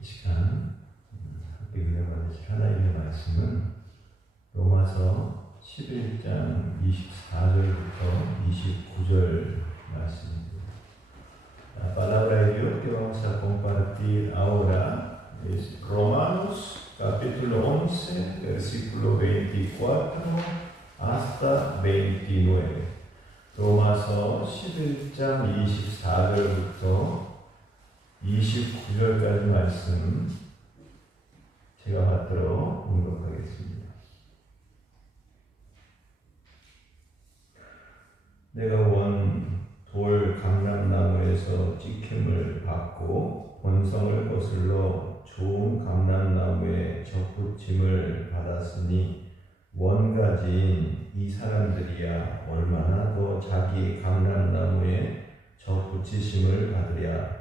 이 시간 함께 은혜받으실 하나님의 말씀은 로마서 11장 24절부터 29절 말씀입니다. La palabra de Dios que vamos a compartir ahora es Romanos capítulo 11, versículo 24 hasta 29. 로마서 11장 24절부터 29절까지 말씀 제가 받들어 공독하겠습니다. 내가 원 돌 감람나무에서 찍힘을 받고 본성을 거슬러 좋은 감람나무에 접붙임을 받았으니 원가지인 이 사람들이야 얼마나 더 자기 감람나무에 접붙이심을 받으랴.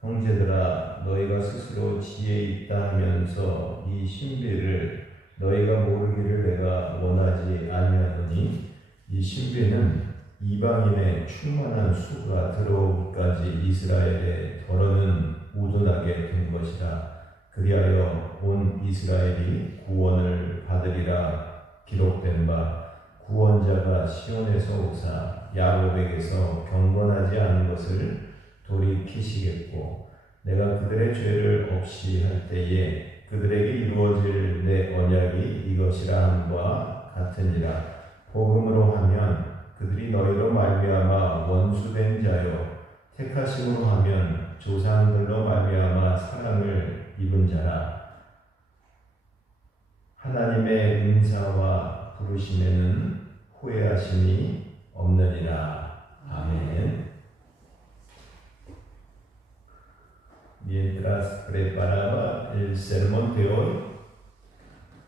형제들아, 너희가 스스로 지혜 있다 하면서 이 신비를 너희가 모르기를 내가 원하지 아니하노니 이 신비는 이방인의 충만한 수가 들어오기까지 이스라엘에 덜어는 우둔하게 된 것이라. 그리하여 온 이스라엘이 구원을 받으리라. 기록된 바 구원자가 시온에서 오사 야곱에게서 경건하지 않은 것을 돌이키시겠고 내가 그들의 죄를 없이 할 때에 그들에게 이루어질 내 언약이 이것이라 함과 같으니라. 복음으로 하면 그들이 너희로 말미암아 원수된 자요 택하심으로 하면 조상들로 말미암아 사랑을 입은 자라. 하나님의 은사와 부르심에는 후회하심이 없느니라. 아멘. Mientras preparaba el sermón de hoy,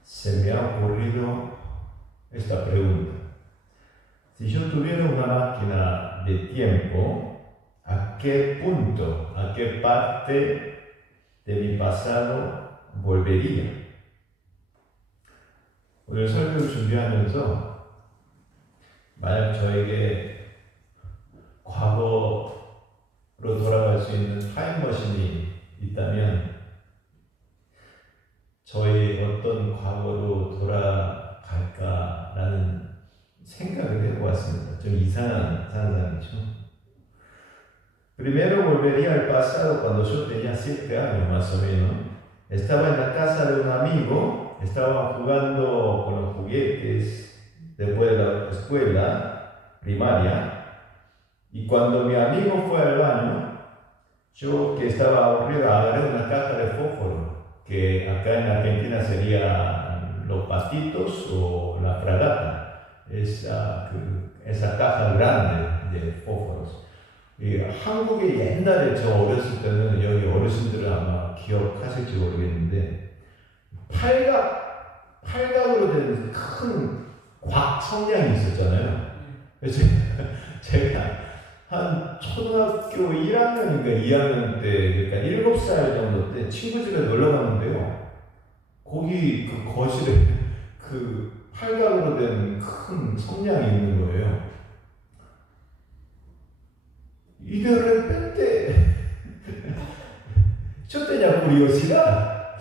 se me ha ocurrido esta pregunta. Si yo tuviera una máquina de tiempo, ¿a qué punto, a qué parte de mi pasado volvería? 오늘 설교를 준비하면서 만약 저에게 과거로 돌아갈 수 있는 타임머신이 있다면 저희 어떤 과거로 돌아갈까라는 생각을 해보았습니다. 좀 이상한 상상이죠. Primero volvería al pasado cuando yo tenía 7 años más o menos. Estaba en la casa de un amigo, estaba jugando con los juguetes después de la escuela primaria y cuando mi amigo fue al baño, yo que estaba aburrido agarré una caja de fósforo, que acá en Argentina serían los patitos o la fragata. esa caja grande de fósforos. 한국에 옛날에 저 어렸을 때는 여기 어르신들은 아마 기억하실지 모르겠는데 팔각으로 된 큰 곽 성냥이 있었잖아요. 그래서 제가 한 초등학교 1학년인가 2학년 때, 그러니까 7살 정도 때 친구 집에 놀러 갔는데요. 거기 그 거실에 그 팔각으로 된 큰 성냥이 있는 거예요. Y de repente, yo tenía curiosidad.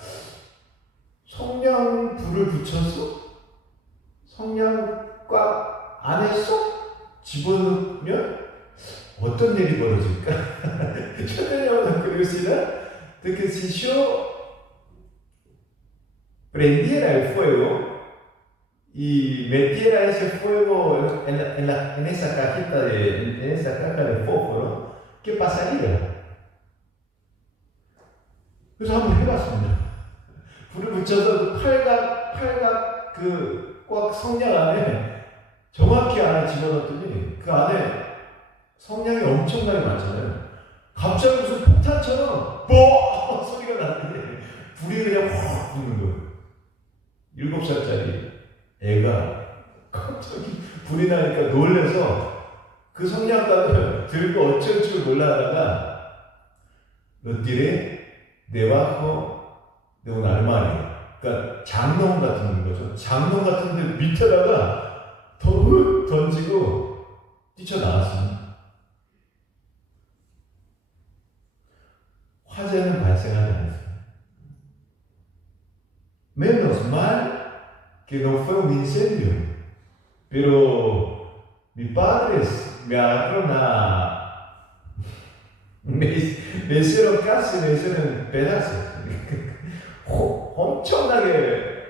성냥 불을 붙여서 성냥 꽉 안에서 집어넣으면 어떤 일이 벌어질까? Yo tenía una curiosidad de que si yo prendiera el fuego y metiera ese fuego en esa cajita en esa caja de fósforo, ¿qué pasaría? 그래서 한번 해봤습니다. 불을 붙여서 팔각 그 꽉 성냥 안에 정확히 안에 집어넣었더니 그 안에 성냥이 엄청나게 많잖아요. 갑자기 무슨 폭탄처럼 뽀 소리가 나는데 불이 그냥 확 붙는 거예요. 7살짜리 애가 갑자기 불이 나니까 놀래서 그 성냥갑을 들고 어쩔 줄 몰라 하다가 lo tiré debajo de un armario. 그러니까 장롱 같은 거죠. 장롱 같은 데 밑에다가 더 던지고 뛰쳐나왔습니다. 화재는 발생하지 않았어요. Menos mal que no fue un incendio, pero mis padres me agarraron me hicieron casi, me hicieron pedazos. 엄청나게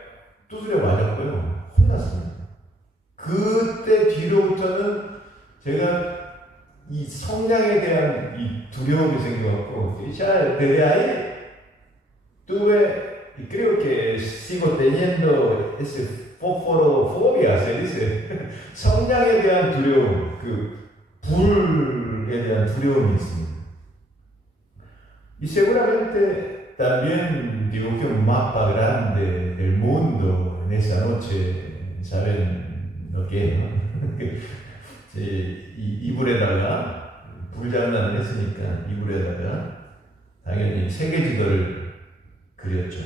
두드려 맞았고요. 혼났습니다. 그때 뒤로부터는 제가 이 성량에 대한 이 두려움이 생겨갖고, ya desde ahí tuve, y creo que sigo teniendo ese fósforofobia, se dice. 성량에 대한 두려움, 그 불에 대한 두려움이 있습니다. Y seguramente también dibujé un mapa grande del mundo en esa noche, saben lo que es, ¿no? 이불에다가 불장난을 했으니까 이불에다가 당연히 세계지도를 그렸죠.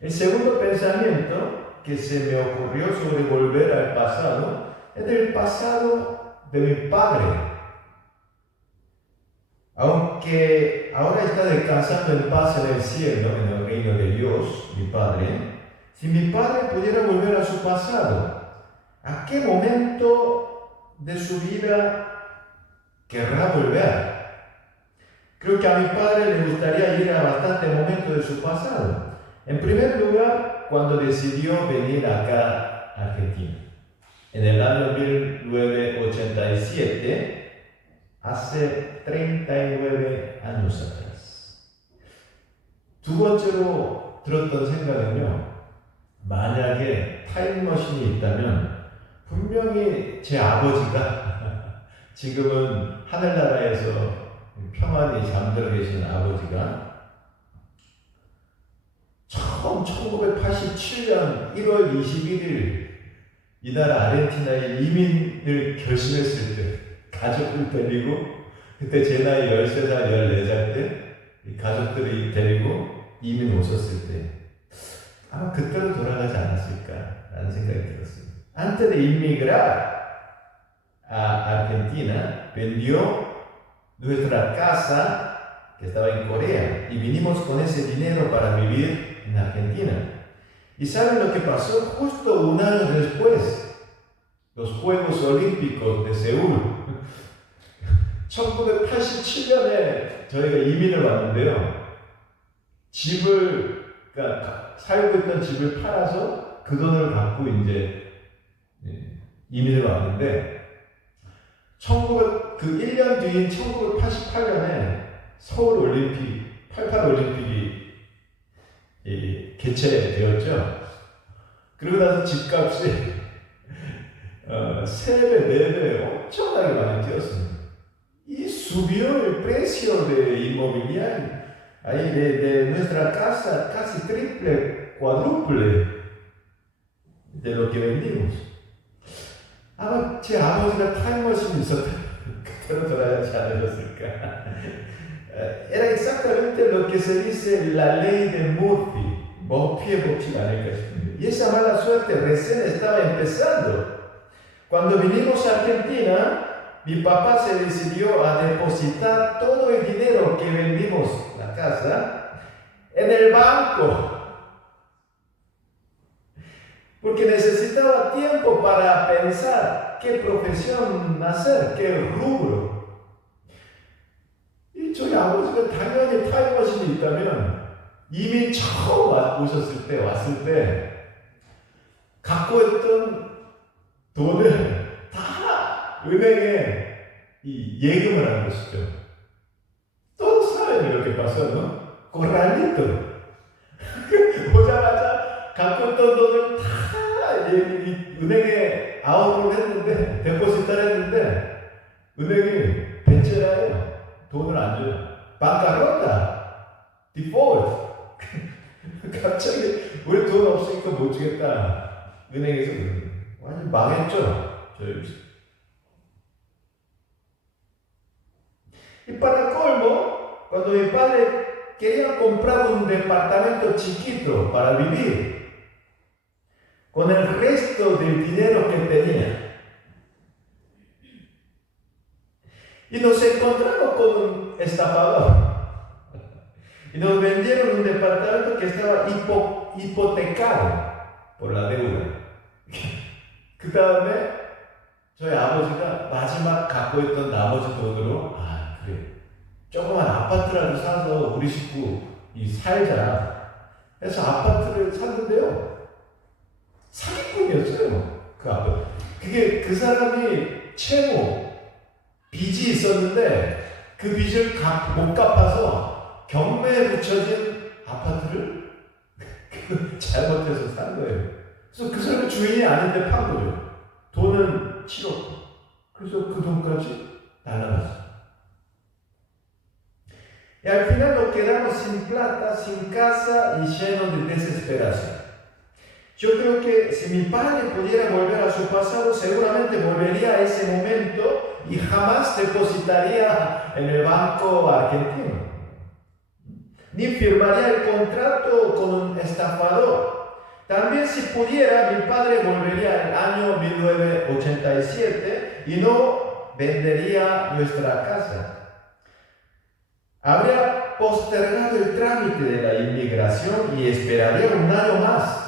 El segundo pensamiento que se me ocurrió sobre volver al pasado es del pasado de mi padre. Aunque ahora está descansando en paz en el cielo, en el reino de Dios, mi padre, si mi padre pudiera volver a su pasado, ¿a qué momento de su vida querrá volver? Creo que a mi padre le gustaría ir a bastantes momentos de su pasado. En primer lugar, cuando decidió venir acá a Argentina. En el año 1987, hace 39 años atrás. 두 번째로 들었던 생각은요, 만약에 타임머신이 있다면 분명히 제 아버지가 지금은 하늘나라에서 평안히 잠들어 계시는 아버지가 처음 1987년 1월 21일 이 나라 아르헨티나에 이민을 결심했을 때 가족들 데리고, 그때 제 나이 13살, 14살 때 가족들이 데리고 이민 오셨을 때 아마 그때로 돌아가지 않았을까라는 생각이 들었습니다. Antes de inmigrar a Argentina, vendió nuestra casa que estaba en Corea y vinimos con ese dinero para vivir en Argentina. ¿Y saben lo que pasó? Justo un año después, los Juegos Olímpicos de Seúl. 1987년에 저희가 이민을 왔는데요. 그러니까 살고 있던 집을 팔아서 그 돈을 갖고 이제 이민을 왔는데, 그 1년 뒤인 1988년에 서울 올림픽, 88 올림픽이 개최되었죠. 그러고 나서 집값이 3배, 4배 엄청나게 많이 뛰었습니다. Y subió el precio de inmobiliario. Ahí de nuestra casa casi triple, cuádruple de lo que vendimos. 아마 제 아버지가 타임머신이 있었다면 그때로 돌아가지 않으셨을까. Era exactamente lo que se dice la ley de Murphy. Murphy의 법칙 아닐까 싶은데. Y esa mala suerte recién estaba empezando. Cuando vinimos a Argentina, mi papá se decidió a depositar todo el dinero que vendimos la casa en el banco, porque necesitaba tiempo para pensar qué profesión hacer, qué rubro. 이 저희 아버지가 당연히 타임머신이 있다면 이미 처음 왔을 때 갖고 있던 돈을 다 은행에 예금을 한 것이죠. Todos saben lo que pasó, ¿no? Corralito. 오자마자 갖고 있던 돈을 다 은행에 아웃을 했는데, 데포시터를 했는데, 은행이 배째라요. 돈을 안 줘요. bancarrota, default. 갑자기 우리 돈 없으니까 못 주겠다. 은행에서 완전 망했죠. Y para colmo, cuando mi padre quería comprar un departamento chiquito para vivir, con el resto del dinero que tenía, y nos encontramos con un estafador. Y Y nos vendieron un departamento que estaba hipotecado por la deuda. 그 다음에 저희 아버지가 마지막 갖고 있던 나머지 돈으로 그래 조그만 아파트라도 사서 우리 식구 살자 해서 아파트를 샀는데요. 사기꾼이었어요. 그 아파트. 그게 그 사람이 채무 빚이 있었는데 그 빚을 못 갚아서 경매에 붙여진 아파트를 잘못해서 산 거예요. 그래서 그 사람은 주인이 아닌데 판 거죠. 돈은 7억. 그래서 그 돈까지 날라갔어요. Y al final nos quedamos sin plata, sin casa y llenos de desesperación. Yo creo que si mi padre pudiera volver a su pasado, seguramente volvería a ese momento y jamás depositaría en el banco argentino. Ni firmaría el contrato con un estafador. También si pudiera, mi padre volvería al año 1987 y no vendería nuestra casa. Habría postergado el trámite de la inmigración y esperaría un año más.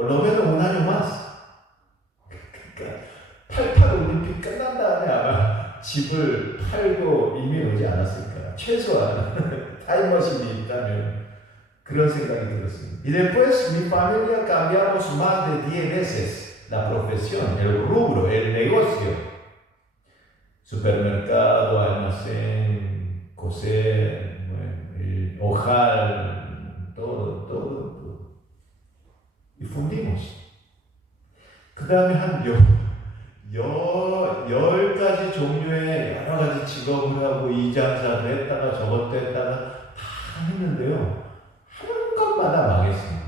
por lo menos un año más. 88 올림픽 끝난 다음에 아마 집을 팔고 이미 오지 않았을까. 최소한 타임머신이 있다면 그런 생각이 들었습니다. Y después mi familia cambiamos más de 10 veces la profesión, el rubro, el negocio. Supermercado, almacén, coser, el ojal, todo. Y fundimos. 그 다음에 한 10가지 종류의 여러 가지 직업을 하고 이 장사도 했다가 저것도 했다가 다 했는데요. 한 것마다 망했습니다.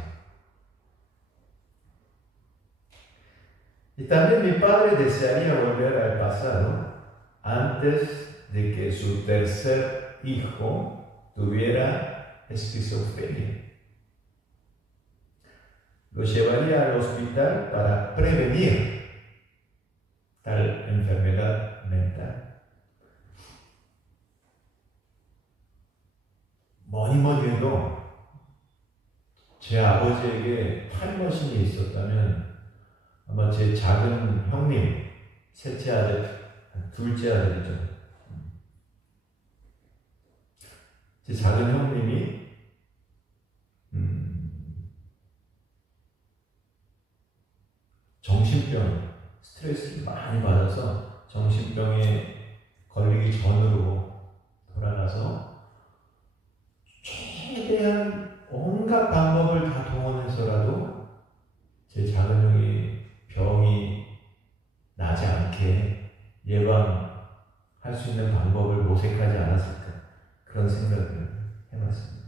Y también mi padre desearía volver al pasado antes de que su tercer hijo tuviera esquizofrenia. Lo llevaría al hospital para prevenir tal enfermedad mental. 뭐니 해도 제 아버지에게 타임머신이 있었다면 아마 제 작은 형님, 셋째 아들, 둘째 아들이죠. 제 작은 형님이 정신병, 스트레스를 많이 받아서 정신병에 걸리기 전으로 돌아가서 최대한 온갖 방법을 다 동원해서라도 제 작은 형이 병이 나지 않게 예방할 수 있는 방법을 모색하지 않았을까 그런 생각을 해봤습니다.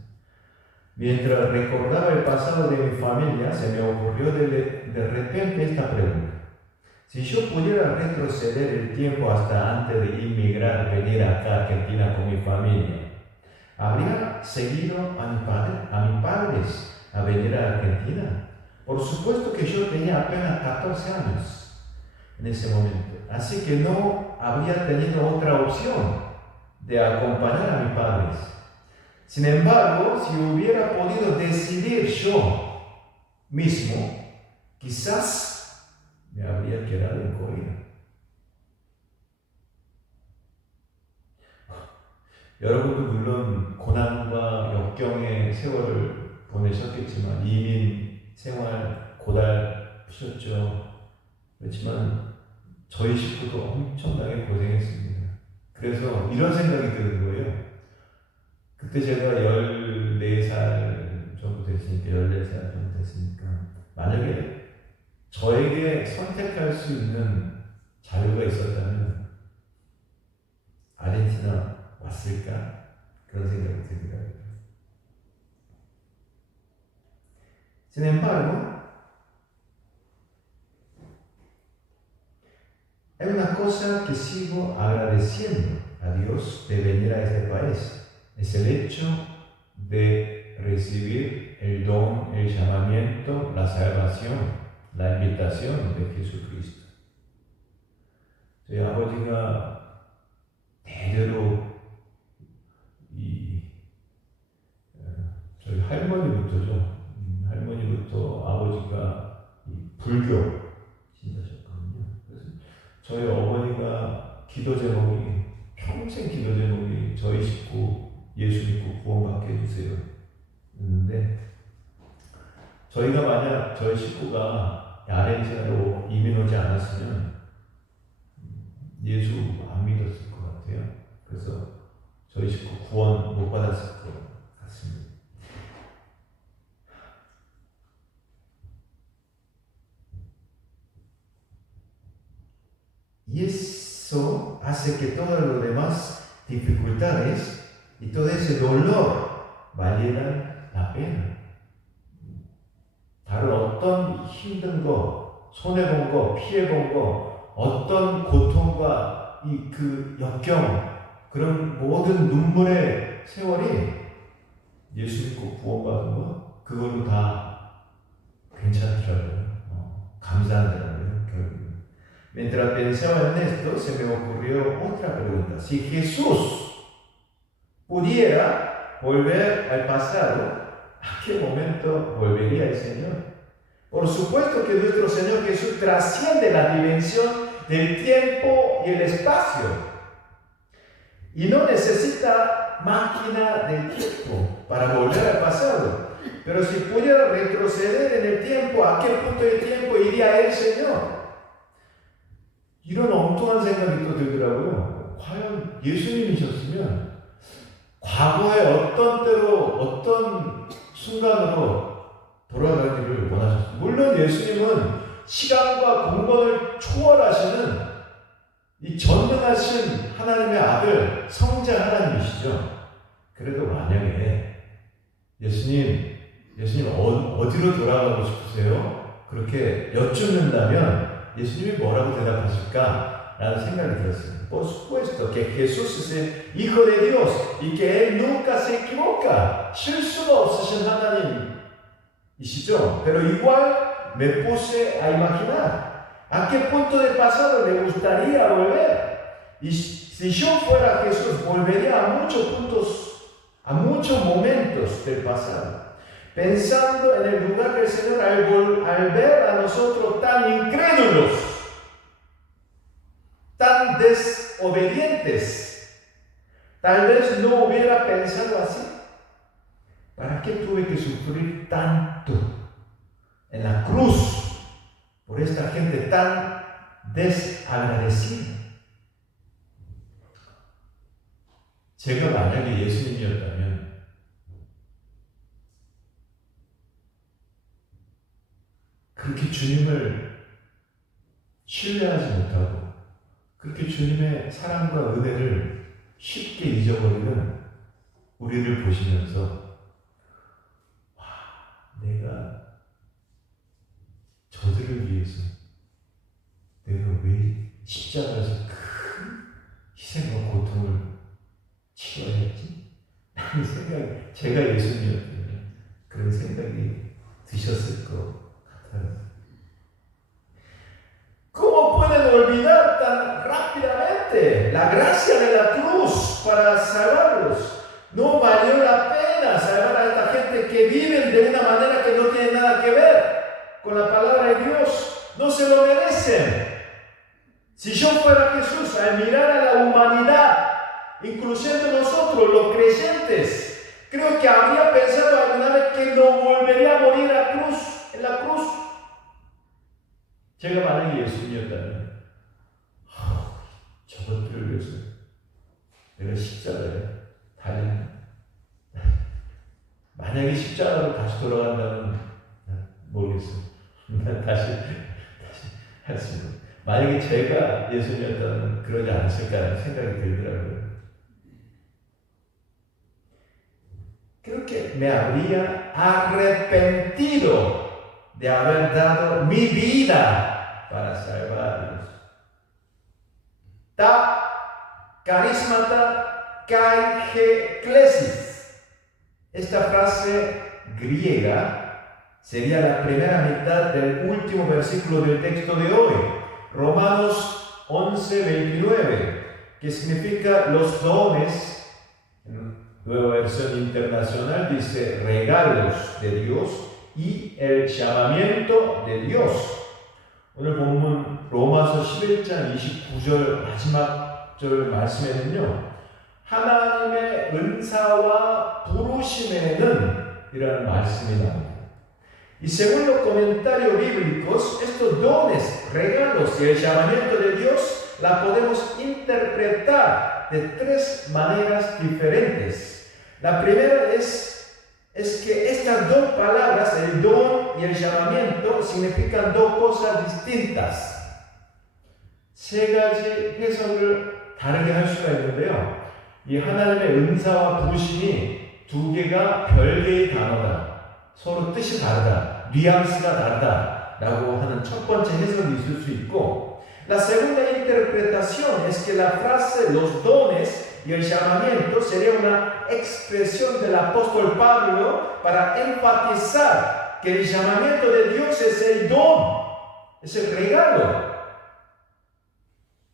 Mientras recordaba el pasado de mi familia, se me ocurrió de repente esta pregunta. Si yo pudiera retroceder el tiempo hasta antes de inmigrar, venir acá a Argentina con mi familia, ¿habría seguido a mis padres a venir a Argentina? Por supuesto que yo tenía apenas 14 años en ese momento, así que no habría tenido otra opción de acompañar a mis padres. Sin embargo, si hubiera podido decidir yo mismo, quizás me habría quedado en Corea. 여러분도 물론 고난과 역경의 세월을 보내셨겠지만 이민 생활 고달프셨죠. 그렇지만 저희 식구도 엄청나게 고생했습니다. 그래서 이런 생각이 드는 거예요. 그때 제가 14살 정도 됐으니까, 14살 정도 됐으니까, 만약에 저에게 선택할 수 있는 자유가 있었다면, 아르헨티나 왔을까? 그런 생각이 들더라고요. Sin embargo, hay una cosa que sigo agradeciendo a Dios de venir a este país. Es el hecho de recibir el don, el llamamiento, la salvación, la invitación de Jesucristo. 저희 아버지가 대대로 이 할머니부터죠. 할머니부터 아버지가 이 불교 신자셨거든요. 그래서 저희 어머니가 기도 제목이 평생 기도 제목이 저희 식구 예수 믿고 구원받게 해주세요. 였는데 저희가 만약 저희 식구가 아르헨티나로 이민 오지 않았으면 예수 안 믿었을 것 같아요. 그래서 저희 식구 구원 못 받았을 것 같습니다. Y eso hace que todas las demás dificultades y todo ese dolor valieran la pena. 다른 어떤 힘든 거, 손해본 거, 피해본 거, 어떤 고통과 그 역경, 그런 모든 눈물의 세월이 예수 믿고 구원받은 거, 그걸로 다 괜찮더라고요. 감사하더라고요, 결국. Mientras pensaba en esto, se me ocurrió otra pregunta. Si Jesús pudiera volver al pasado, ¿a qué momento volvería el Señor? Por supuesto que nuestro Señor Jesús trasciende la dimensión del tiempo y el espacio y no necesita máquina del tiempo para volver al pasado. Pero si pudiera retroceder en el tiempo, ¿a qué punto del tiempo iría el Señor? 이런 엉뚱한 생각이 또 들더라고요. 과연 예수님이셨으면 과거에 어떤 때로 어떤 순간으로 돌아가기를 원하셨어요. 물론 예수님은 시간과 공간을 초월하시는 이 전능하신 하나님의 아들 성자 하나님이시죠. 그래도 만약에 예수님 어디로 돌아가고 싶으세요? 그렇게 여쭙는다면 예수님이 뭐라고 대답하실까? 라는 생각이 들었어요. Por supuesto que Jesús es el Hijo de Dios y que Él nunca se equivoca. 실수가 없으신 하나님이시죠. Pero igual me puse a imaginar a qué punto del pasado le gustaría volver. Y si yo fuera Jesús, volvería a muchos puntos, a muchos momentos del pasado. Pensando en el lugar del Señor al ver a nosotros tan incrédulos, tan desobedientes. Tal vez no hubiera pensado así. ¿Para qué tuve que sufrir tanto en la cruz por esta gente tan desagradecida? 제가 만약에 예수님이었다면 그렇게 주님을 신뢰하지 못하고 그렇게 주님의 사랑과 은혜를 쉽게 잊어버리는 우리를 보시면서 와, 내가 저들을 위해서 내가 왜 십자가에서 큰 희생과 고통을 치러야 했지? 라는 생각이, 제가 예수님이었다면 그런 생각이 드셨을 것 ¿Cómo pueden olvidar tan rápidamente la gracia de la cruz para salvarlos? No valió la pena salvar a esta gente que viven de una manera que no tiene nada que ver con la palabra de Dios. No se lo merecen. Si yo fuera Jesús, al mirar a la humanidad, incluyendo nosotros, los creyentes, creo que habría pensado alguna vez que no volvería a morir en la cruz. 제가 만약에 예수님이었다면 저것들을 위해서 내가 십자가에 달리는 만약에 십자가로 다시 돌아간다면 모르겠어요. 다시 할 수 있는 만약에 제가 예수님이었다면 그러지 않았을까라는 생각이 들더라고요. Creo que me habría arrepentido de haber dado mi vida para salvarlos. Ta carismata kai he klesis. Esta frase griega sería la primera mitad del último versículo del texto de hoy, Romanos 11:29, que significa los dones, Nueva versión internacional dice regalos de Dios y el llamamiento de Dios. 오늘 본문 로마서 11장 29절 마지막 절 말씀에는요, 하나님의 은사와 부르심에는 이라는 말씀이 나옵니다. Y según los comentarios bíblicos, estos dones, regalos y el llamamiento de Dios la podemos interpretar de tres maneras diferentes. La primera es que estas dos palabras, el don y el llamamiento, significan dos cosas distintas. 세 가지 해석을 다르게 할 수가 있는데요. 이 하나님의 은사와 부르심이 두 개가 별개의 단어다. 서로 뜻이 다르다. 뉘앙스가 다르다. 라고 하는 첫 번째 해석이 있을 수 있고, la segunda interpretación es que la frase los dones y el llamamiento sería una expresión del apóstol Pablo para enfatizar que el llamamiento de Dios es el don, es el regalo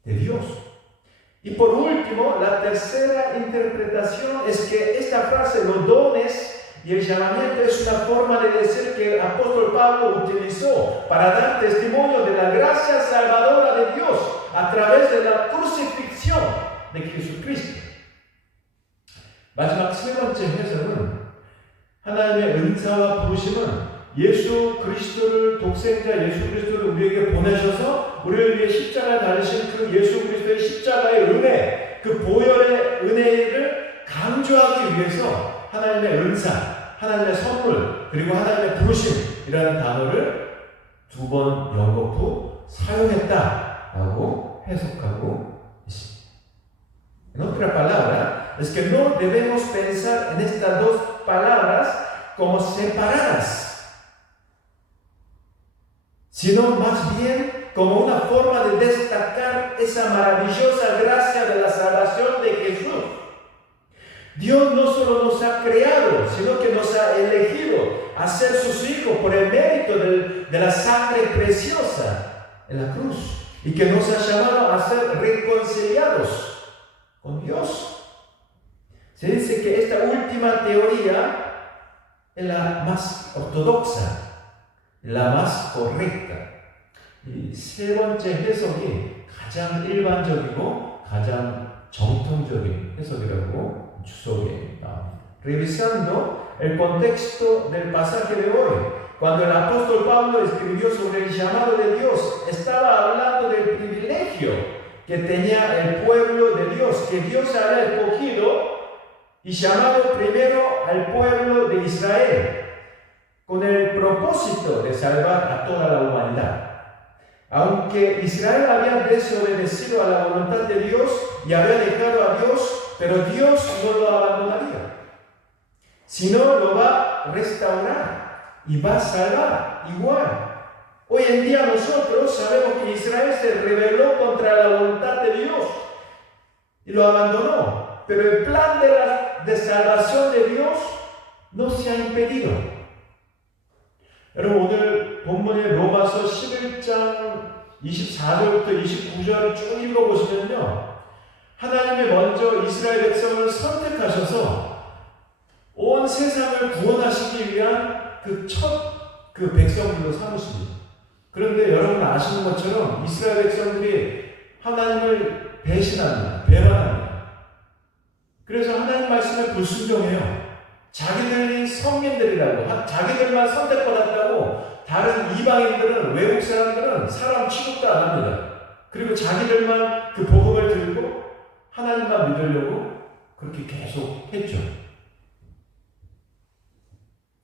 de Dios. Y por último, la tercera interpretación es que esta frase, los dones y el llamamiento, es una forma de decir que el apóstol Pablo utilizó para dar testimonio de la gracia salvadora de Dios a través de la crucifixión de Jesucristo. 마지막 세 번째 해석은 하나님의 은사와 부르심은 예수 그리스도를 독생자 예수 그리스도를 우리에게 보내셔서 우리를 위해 십자가에 달리신 그 예수 그리스도의 십자가의 은혜, 그 보혈의 은혜를 강조하기 위해서 하나님의 은사, 하나님의 선물, 그리고 하나님의 부르심이라는 단어를 두 번 연거푸 사용했다라고 해석하고 있습니다. En otra palabra, es que no debemos pensar en estas dos palabras como separadas, sino más bien como una forma de destacar esa maravillosa gracia de la salvación de Jesús. Dios no solo nos ha creado, sino que nos ha elegido a ser sus hijos por el mérito de la sangre preciosa en la cruz, y que nos ha llamado a ser reconciliados con Dios. Se dice que esta última teoría es la más ortodoxa, la más correcta. 이 세 번째 해석이 가장 일반적이고 가장 정통적인 해석이라고 주석에 나옵니다. Revisando el contexto del pasaje de hoy, cuando el apóstol Pablo escribió sobre el llamado de Dios, estaba hablando del privilegio que tenía el pueblo de Dios, que Dios había escogido y llamado primero al pueblo de Israel, con el propósito de salvar a toda la humanidad. Aunque Israel había desobedecido a la voluntad de Dios y había dejado a Dios, pero Dios no lo abandonaría, sino lo va a restaurar y va a salvar igual. Hoy en día nosotros sabemos que Israel se rebeló contra la voluntad de Dios y lo abandonó, pero el plan de salvación de Dios no se ha impedido. 여러분, 오늘 본문의 로마서 11장 24절부터 29절을 쭉 읽어보시면요, 하나님이 먼저 이스라엘 백성을 선택하셔서 온 세상을 구원하시기 위한 그 백성들로 삼으십니다. 그런데 여러분 아시는 것처럼 이스라엘 백성들이 하나님을 배신합니다. 배반합니다. 그래서 하나님 말씀에 불순종해요. 자기들이 성민들이라고, 자기들만 선택받았다고 다른 이방인들은, 외국 사람들은 사람 취급도 안 합니다. 그리고 자기들만 그 복음을 들고 하나님만 믿으려고 그렇게 계속 했죠.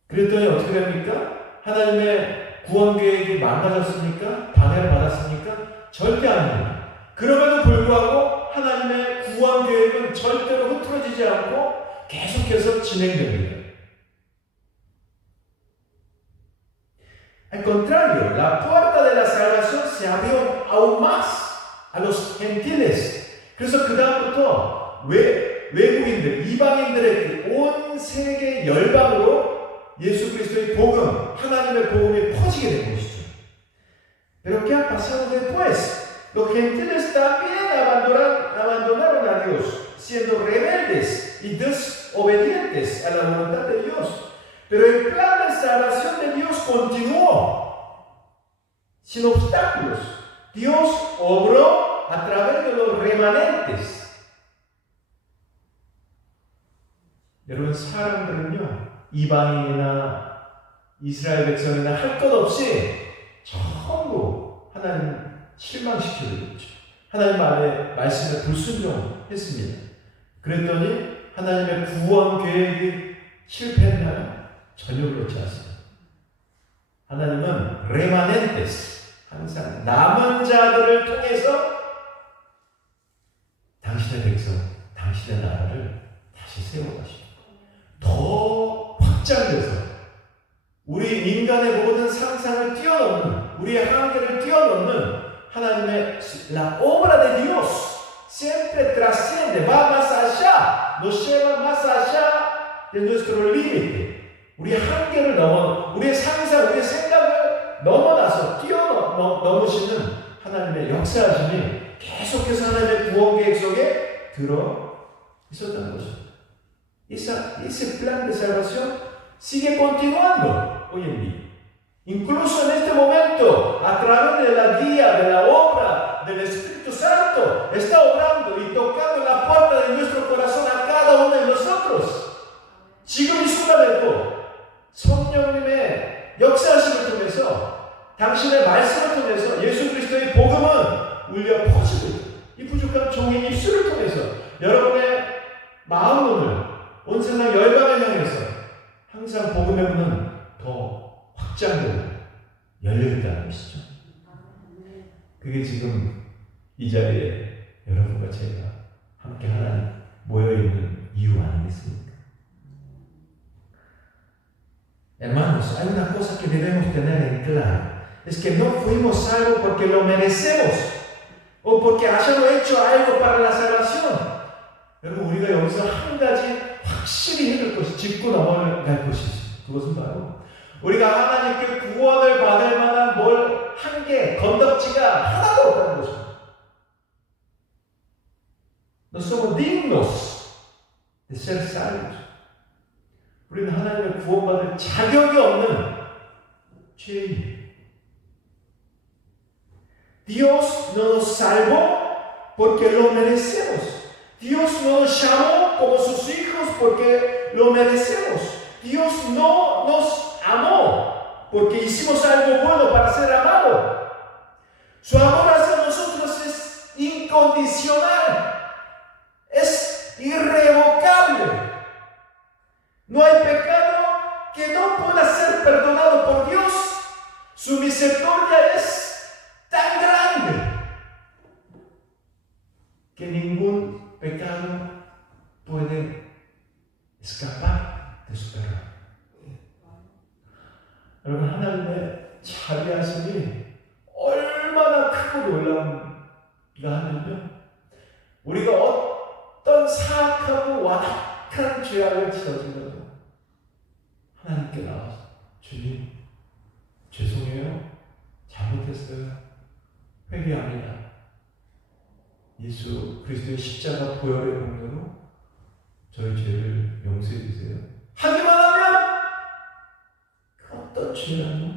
그랬더니 어떻게 됩니까? 하나님의 구원 계획이 망가졌습니까? 방해를 받았습니까? 절대 아닙니다. 그럼에도 불구하고 하나님의 구원 계획은 절대로 흐트러지지 않고 계속해서 진행됩니다. Al contrario, la puerta de la salvación se abrió aún más a los gentiles. 그래서 그 다음부터 외국인들, 이방인들의 온 세계 열방으로 예수 그리스도의 복음, 하나님의 복음이 퍼지게 된 것이죠. Pero ¿qué ha pasado después? Los gentiles también abandonaron a Dios. siendo rebeldes y desobedientes a la voluntad de Dios. Pero el plan de salvación de Dios continuó, sin obstáculos. Dios obró a través de los remanentes. 여러분, 사람들은요, 이방인이나 이스라엘 백성이나 할 것 없이 전부 하나님 실망시켜드렸죠. 하나님 안에 말씀에 불순종했습니다. 그랬더니 하나님의 구원 계획이 실패했나요? 전혀 그렇지 않습니다. 하나님은 레마넨테스, 항상 남은 자들을 통해서 당신의 백성, 당신의 나라를 다시 세워가시고 더 확장돼서 우리 인간의 모든 상상을 뛰어넘는, 우리의 한계를 뛰어넘는 하나님의 la obra de Dios siempre trasciende, va más allá, nos lleva más allá de nuestro límite. 우리의 한계를 넘어, 우리의 상상, 우리의 생각을 넘어나서 뛰어넘으시는 하나님의 역사하심이 계속해서 하나님의 구원 계획 속에 들어 있었다는 것입니다. Ese plan de salvación sigue continuando hoy en día. Incluso en este momento, a través de la guía, de la obra del Espíritu Santo, está obrando y tocando la puerta de nuestro corazón a cada uno de nosotros. 지금 이 순간에도 성령님의 역사하심을 통해서, 당신의 말씀을 통해서 예수 그리스도의 복음은 울려 퍼지고 있다. 이 부족한 종의 입술을 통해서 여러분의 마음문을 온 세상 열방을 향해서 항상 복음의 문은 더 확장되고 열려있다는 것이죠. 그게 지금 이 자리에 여러분과 제가 함께 하나님 모여있는 이유 아니겠습니까? Hermanos, hay una cosa que debemos tener en claro. Es que no fuimos salvos porque lo merecemos o porque hayamos hecho algo para la salvación. 여러분, 우리가 여기서 한 가지 확실히 해줄 것이, 짚고 넘어갈 것이지. 그것은 바로 우리가 하나님께 구원을 받을 만한 뭘 한계, 건덕지가 하나도 없다는 것입니다. No somos dignos de ser salvos. 우리는 하나님의 구원받을 자격이 없는 죄인이에요. Dios no nos salvó porque lo merecemos. Dios no nos llamó como sus hijos porque lo merecemos. Dios no nos amó porque hicimos algo bueno para ser amado. Su amor hacia nosotros es incondicional, es irrevocable. No hay pecado que no pueda ser perdonado por Dios. Su misericordia es tan grande que ningún pecado puede escapar de su perdón. 여러분, 하나님의 자비하심이 얼마나 크고 놀라운가 하면요, 우리가 어떤 사악하고 완악한 죄악을 지어지면서 하나님께 나와서 주님, 죄송해요, 잘못했어요, 회개합니다. 예수 그리스도의 십자가 보혈의 공로로 저희 죄를 용서해 주세요. 하기만 하면 그 어떤 죄라도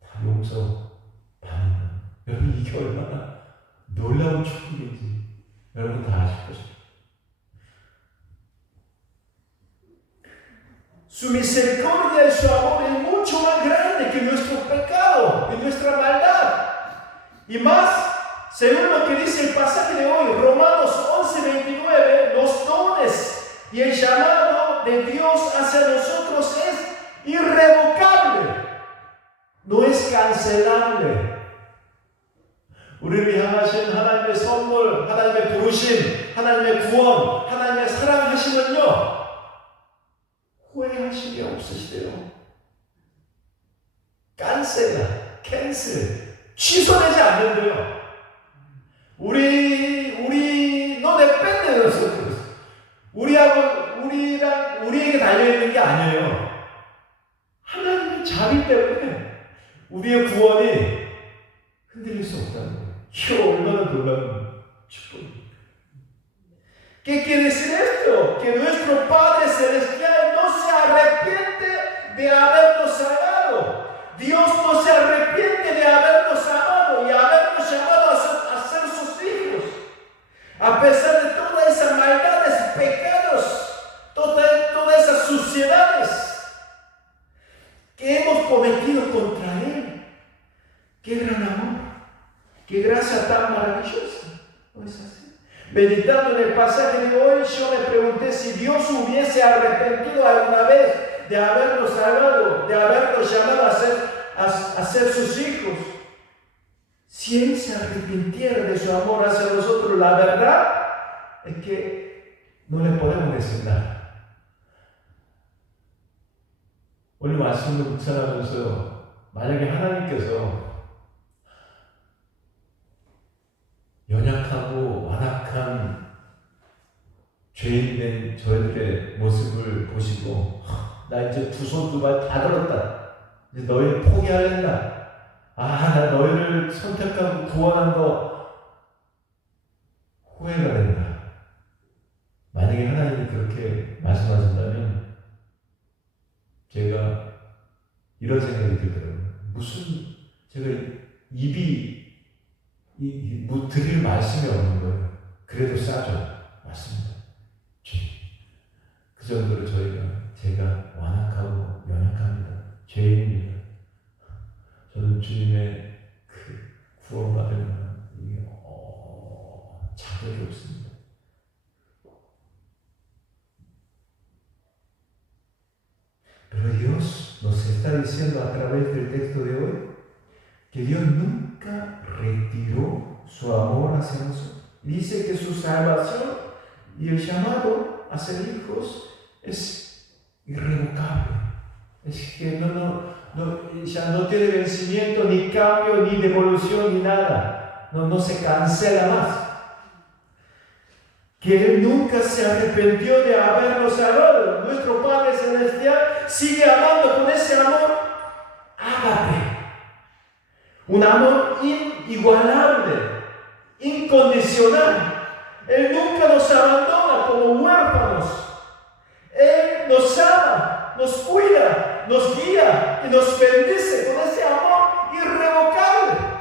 다 용서받는다. 여러분, 이게 얼마나 놀라운 축복인지 여러분 다 아실 것입니다. Su misericordia y su amor es mucho más grande que nuestro pecado y nuestra maldad. Y más, según lo que dice el pasaje de hoy, Romanos 11:29, los dones y el llamado de Dios hacia nosotros es irrevocable, no es cancelable. 우리를 향하신 하나님의 선물, 하나님의 부르심, 하나님의 구원, 하나님의 사랑하심은요, 후회하심이 없으시대요. 깐셀라, 캔슬, 취소되지 않는데요. no depende de nosotros. 우리에게 달려있는 게 아니에요. 하나님의 자비 때문에 우리의 구원이 흔들릴 수 없다는 거예요. 이거 얼마나 놀라운 축복입니까? que nuestro Padre Celestial no se arrepiente de habernos salvado. Dios no se arrepiente de habernos amado y habernos llamado a ser sus hijos. A pesar de todas esas maldades, pecados, todas esas suciedades que hemos cometido contra Él. ¡Qué gran amor! ¡Qué gracia tan maravillosa! ¿No es así? Meditando en el pasaje de hoy, yo me pregunté si Dios hubiese arrepentido alguna vez de habernos salvado, de habernos llamado a ser sus hijos. Si Él se arrepintiera de su amor hacia nosotros, la verdad es que no le podemos decir nada. 오늘 말씀을 묵상하면서 만약에 하나님께서 연약하고 완악한 죄인된 저희들의 모습을 보시고 나 이제 두 손 두 발 다 들었다. 이제 너희를 포기하겠다. 나 너희를 선택하고 구원한 거 후회가 된다. 만약에 하나님이 그렇게 말씀하신다면 제가 이런 생각이 들더라고요. 무슨 제가 입이 드릴 말씀이 없는 거예요. 그래도 싸죠. 맞습니다. 그 정도로 제가 완악하고 연약합니다. 죄인입니다. 저는 주님의 그 구원받을 만한 자격이 없습니다. Pero Dios nos está diciendo a través del texto de hoy que Dios nunca retiró su amor hacia nosotros. Dice que su salvación y el llamado a ser hijos es irrevocable. Es que ya no tiene vencimiento, ni cambio, ni devolución, ni nada. No se cancela más. Que Él nunca se arrepintió de habernos salvado. Nuestro Padre Celestial sigue amando con ese amor ágape. Un amor inigualable, incondicional. Él nunca nos abandona como huérfanos. Él nos ama, nos cuida, nos guía y nos bendice con ese amor irrevocable.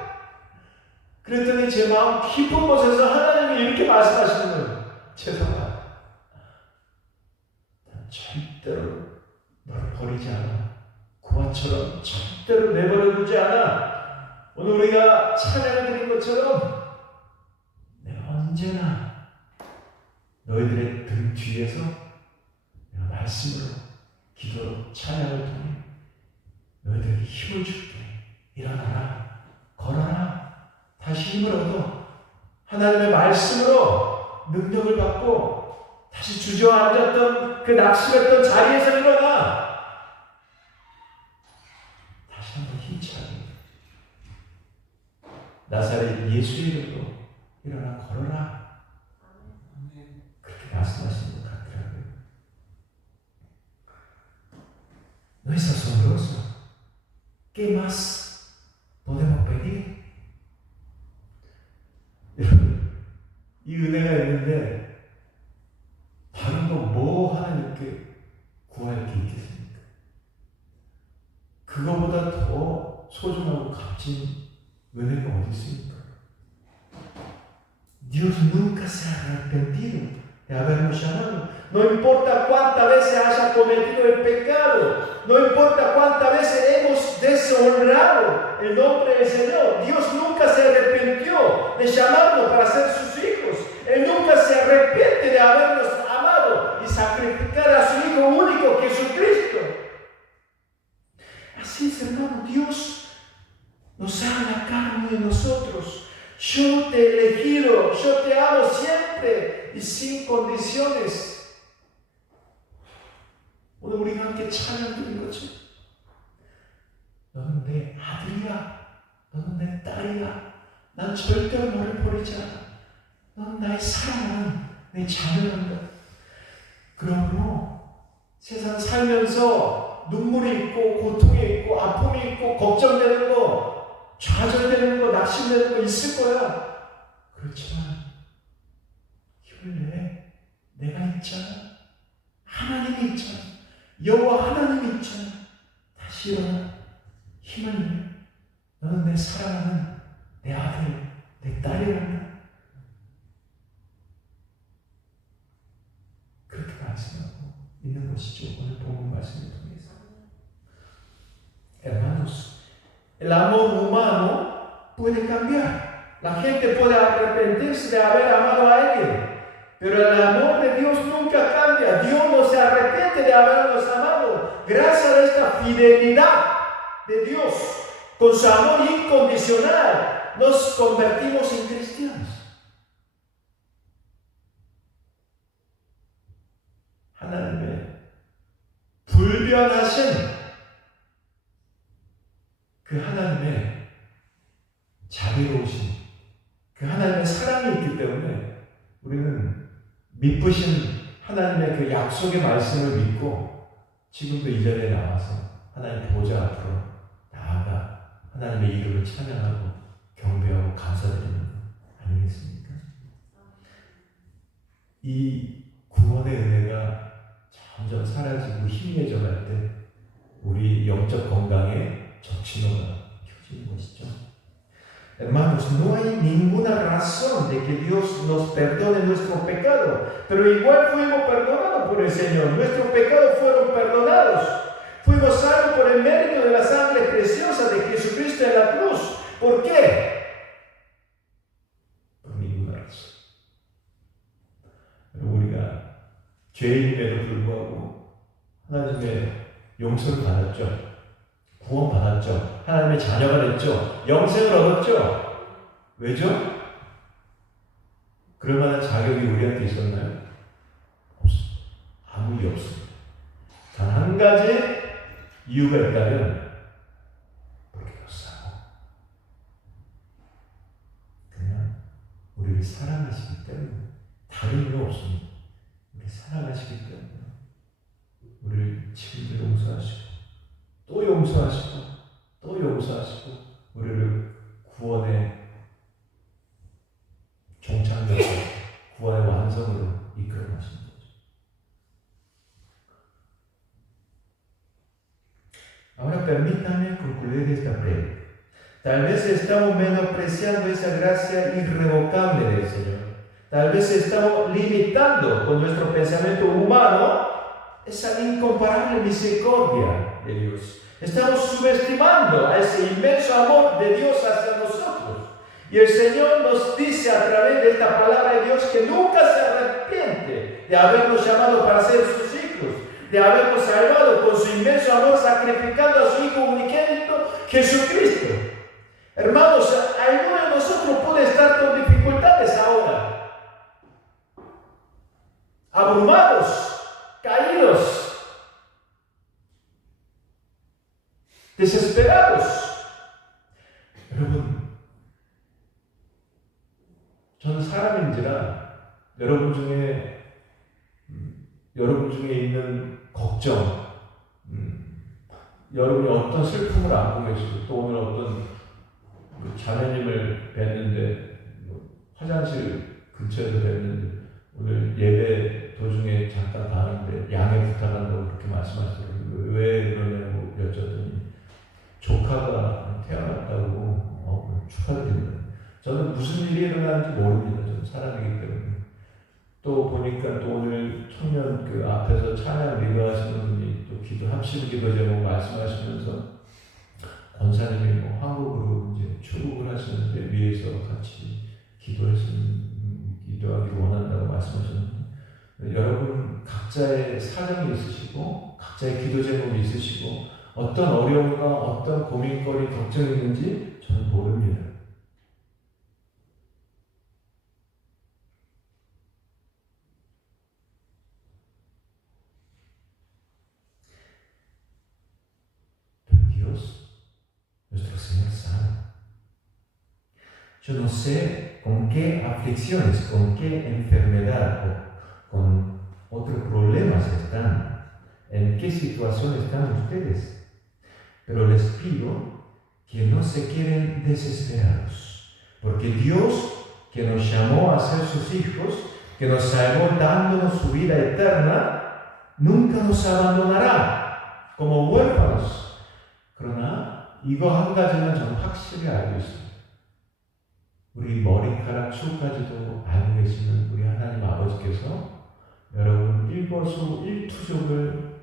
그랬더니 제 마음 깊은 곳에서 하나님이 이렇게 말씀하시는 거예요. 죄송하다. 난 절대로 너를 버리지 않아. 구화처럼 절대로 내버려 두지 않아. 오늘 우리가 찬양을 드린 것처럼 내가 언제나 너희들의 등 뒤에서 내가 말씀으로 기도로 찬양을 통해 너희들에게 힘을 줄게. 일어나라. 걸어라. 다시 힘을 얻어. 하나님의 말씀으로 능력을 받고 다시 주저앉았던 그 낙심했던 자리에서 일어나. 다시 한번 힘차게 나사렛 예수 이름으로 일어나 걸어라. 그렇게 말씀하시는 것 같더라고요. ¿No es asombroso? ¿Qué más podemos pedir? 여러분, 이 은혜가 있는데 다른 거 뭐 하나님께 구할 게 있겠습니까? 그거보다 더 소중하고 값진 은혜가 어디 있습니까? Dios nunca se ha arrepentido de habernos llamado. No importa cuántas veces haya cometido el pecado, no importa cuántas veces hemos deshonrado el nombre del Señor, Dios nunca se arrepintió de llamarnos para ser sus hijos. Él nunca se arrepiente de habernos amado y sacrificar a su Hijo único, Jesucristo. Así es, hermano, Dios nos ama la carne de nosotros. Yo te he elegido, yo te amo siempre y sin condiciones. 오늘 우리가 함께 찬양 드린 것처럼 너는 내 아들이야, 너는 내 딸이야, 난 절대로 너를 버리지 않아. 넌 나의 사랑하는 내 자녀란다. 그러므로 세상 살면서 눈물이 있고 고통이 있고 아픔이 있고 걱정되는 거, 좌절되는 거, 낙심되는 거 있을 거야. 그렇지만 힘을 내. 내가 있잖아. 하나님이 있잖아. 여호와 하나님이 있잖아. 다시 일어나. 힘을 내. 너는 내 사랑하는 내 아들, 내 딸이란다. 그렇게 말씀하고 있는 것이죠. 오늘 본문 말씀을 통해서. Hermanos, el amor humano puede cambiar. La gente puede arrepentirse de haber amado a alguien, pero el amor de Dios nunca cambia. Dios no se arrepiente de habernos amado. Gracias a esta fidelidad de Dios, con su amor incondicional, nos convertimos en cristianos. 하나님의 불변하신 그 하나님의 자비로우신 그 하나님의 사랑이 있기 때문에 우리는 미쁘신 하나님의 그 약속의 말씀을 믿고 지금도 이 자리에 나와서 하나님 보좌 앞으로 나아가 하나님의 이름을 찬양하고 경배하고 감사드리는 것 아니겠습니까? 이 구원의 은혜가 점점 사라지고 희미해져 갈 때 우리 영적 건강에 적신호가 켜지는 것이죠. Hermanos, no hay ninguna razón de que Dios nos perdone nuestro pecado, pero igual fuimos perdonados por el Señor. Nuestros pecados fueron perdonados. Fuimos salvos por el mérito de la sangre preciosa de Jesucristo en la cruz. ¿Por qué? Por ninguna razón. 우리가 죄인임에도 불구하고 하나님의 용서를 받았죠. 구원받았죠. 하나님의 자녀가 됐죠. 영생을 얻었죠. 왜죠? 그럴 만한 자격이 우리한테 있었나요? 없습니다. 아무 이유 없습니다. 단 한 가지 이유가 있다면 모르겠어요. 그냥 우리를 사랑하시기 때문에 다른 이유 없습니다. 우리 사랑하시기 때문에 우리를 지금도 용서하시고 또 용서하시고 또 용서하시고 우리를 구원의 종착역으로 구원의 완성으로 이끌어 가시는 거죠. Ahora permítame concluir esta prédica. Tal vez estamos menospreciando esa gracia irrevocable del Señor. Tal vez estamos limitando con nuestro pensamiento humano esa incomparable misericordia de Dios. Estamos subestimando a ese inmenso amor de Dios hacia nosotros. Y el Señor nos dice a través de esta palabra de Dios que nunca se arrepiente de habernos llamado para ser sus hijos, de habernos salvado con su inmenso amor sacrificando a su Hijo unigénito, Jesucristo. Hermanos, algunos de nosotros pueden estar con dificultades ahora, abrumados, caídos, desesperados. 여러분, 저는 사람인지라 여러분 중에 있는 걱정, 여러분이 어떤 슬픔을 안고 계시고 또 오늘 어떤 자매님을 뵀는데 화장실 근처에서 뵀는데 오늘 예배 도중에 잠깐 가는데 양해 부탁한다고 그렇게 말씀하시더라고요. 왜 그러냐고 여쭤더니 조카가 태어났다고 축하드립니다. 저는 무슨 일이 일어나는지 모릅니다. 저는 사람이기 때문에. 또 보니까 또 오늘 청년 그 앞에서 찬양 리더하시는 분이 또 기도 합심 기도 제목 말씀하시면서 권사님이 뭐 한국으로 이제 출국을 하시는데 위에서 같이 기도하기를 원한다고 말씀하셨는데 여러분 각자의 사정이 있으시고 각자의 기도 제목이 있으시고 어떤 어려움과 어떤 고민거리 걱정이 있는지 저는 모릅니다. Nuestro Señor sabe. Yo no sé con qué aflicciones, con qué enfermedad o con otros problemas están, en qué situación están ustedes, pero les pido que no se queden desesperados, porque Dios, que nos llamó a ser sus hijos, que nos salvó dándonos su vida eterna, nunca nos abandonará como huérfanos. 그러나 이거 한 가지는 저는 확실히 알고 있습니다. 우리 머리카락 수까지도 알고 계시는 우리 하나님 아버지께서 여러분 일거수일투족을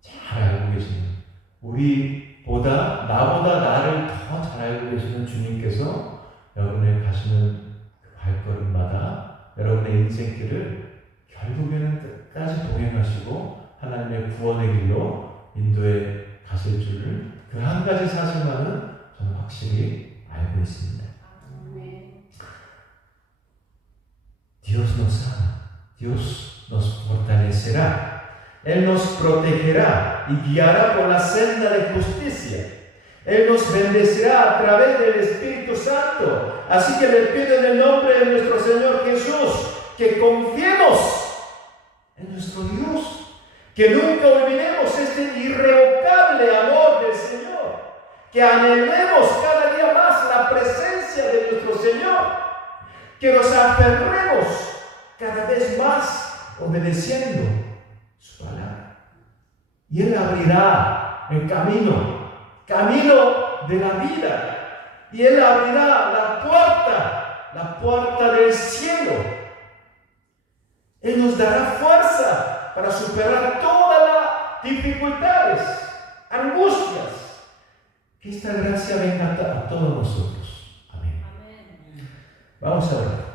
잘 알고 계시는, 우리보다 나보다 나를 더 잘 알고 계시는 주님께서 여러분의 가시는 그 발걸음마다 여러분의 인생길을 결국에는 끝까지 동행하시고 하나님의 구원의 길로 인도해 가실 줄을, 그 한 가지 사실만은 저는 확실히 알고 있습니다. Dios nos ama, Dios nos fortalecerá, Él nos protegerá y guiará por la senda de justicia. Él nos bendecirá a través del Espíritu Santo. Así que le pido en el nombre de nuestro Señor Jesús que confiemos en nuestro Dios, que nunca olvidemos este irrevocable amor del Señor, que anhelemos cada día más la presencia de nuestro Señor, que nos aferremos cada vez más obedeciendo su palabra. Y Él abrirá el camino de la vida, y Él abrirá la puerta del cielo. Él nos dará fuerza para superar todas las dificultades, angustias. Que esta gracia venga a todos nosotros. Amén. Vamos a ver.